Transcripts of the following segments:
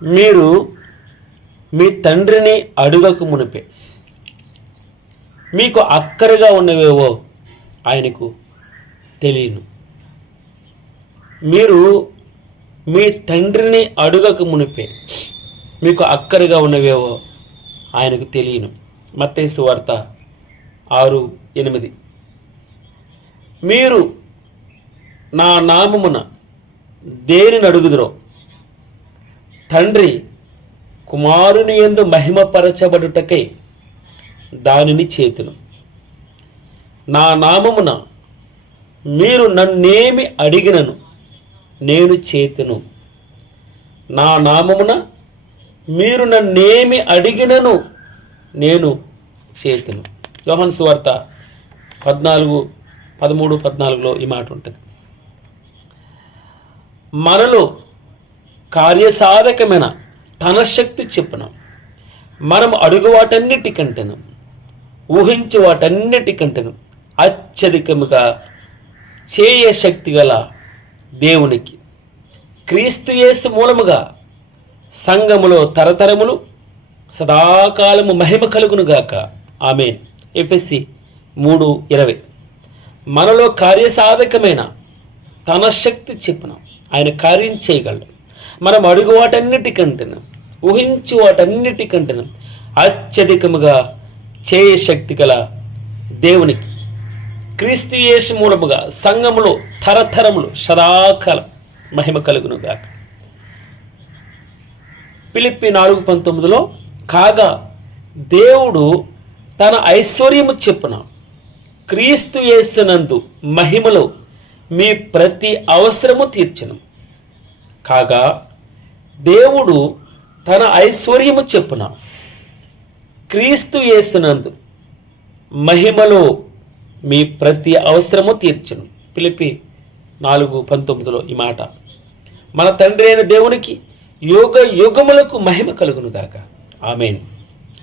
మీరు మీ తండ్రిని అడుగక మునిపే మీకు అక్కరగా ఉన్నవేవో ఆయనకు తెలియను. మీరు మీ తండ్రిని అడుగక మునిపే మీకు అక్కరగా ఉన్నవేవో ఆయనకు తెలియను. మత్తయి సువార్త 6:8. మీరు నా నామమున దేనిని అడుగుదురో తండ్రి కుమారుని యందు మహిమపరచబడుటకై దానిని చేతును. నా నామమున మీరు నన్నేమి అడిగినను నేను చేతును. నా నామమున మీరు నన్నేమి అడిగినను నేను చేతును. యోహాను సువార్త 13:14 ఈ మాట ఉంటుంది. మనలో కార్యసాధకమైన తన శక్తి చెప్పున మనం అడుగు వాటన్నిటికంటేను ఊహించే వాటన్నిటికంటేను అత్యధికముగా చేయ శక్తి గల దేవునికి క్రీస్తు యేసు మూలముగా సంఘములో తరతరములు సదాకాలము మహిమ కలుగునుగాక. ఆమేన్. ఎఫెసీ 3:20. మనలో కార్యసాధకమైన తన శక్తి చెప్పున ఆయన కార్యం చేయగలడు. మనం అడుగు వాటన్నిటికంటేను ఊహించు వాటన్నిటికంటేను అత్యధికముగా చేయ శక్తి గల దేవునికి క్రీస్తు యేసు మూలముగా సంఘములో తరతరములు సదాకాలం మహిమ కలుగునుగాక. ఫిలిప్పీ 4:19 కాగా దేవుడు తన ఐశ్వర్యము చెప్పున క్రీస్తు యేసునందు మహిమలో మీ ప్రతి అవసరము తీర్చును. కాగా దేవుడు తన ఐశ్వర్యము చెప్పున క్రీస్తు యేసునందు మహిమలో మీ ప్రతి అవసరము తీర్చును. ఫిలిప్పీ 4:19 ఈ మాట. మన తండ్రి అయిన దేవునికి యుగ యుగములకు మహిమ కలుగునుగాక. ఆమేన్.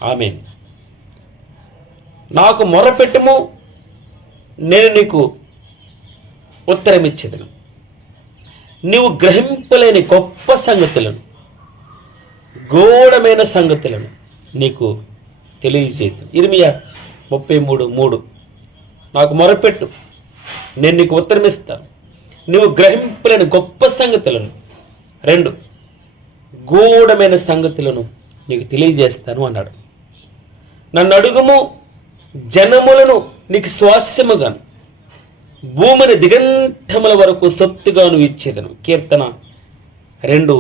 ఆమేన్. నాకు మొరపెట్టుము, నేను నీకు ఉత్తరమిచ్చేదను. నీవు గ్రహింపలేని గొప్ప సంగతులను గూఢమైన సంగతులను నీకు తెలియజేద్దు. ఇర్మియా 33:3. నాకు మొరపెట్టు, నేను నీకు ఉత్తరమిస్తాను. నువ్వు గ్రహింపలేని గొప్ప సంగతులను 2 గూఢమైన సంగతులను నీకు తెలియజేస్తాను అన్నాడు. నన్ను అడుగుము, జనములను నీకు స్వాస్యముగాను భూమిని దిగంతముల వరకు సొత్తుగాను ఇచ్చేదను. కీర్తన 2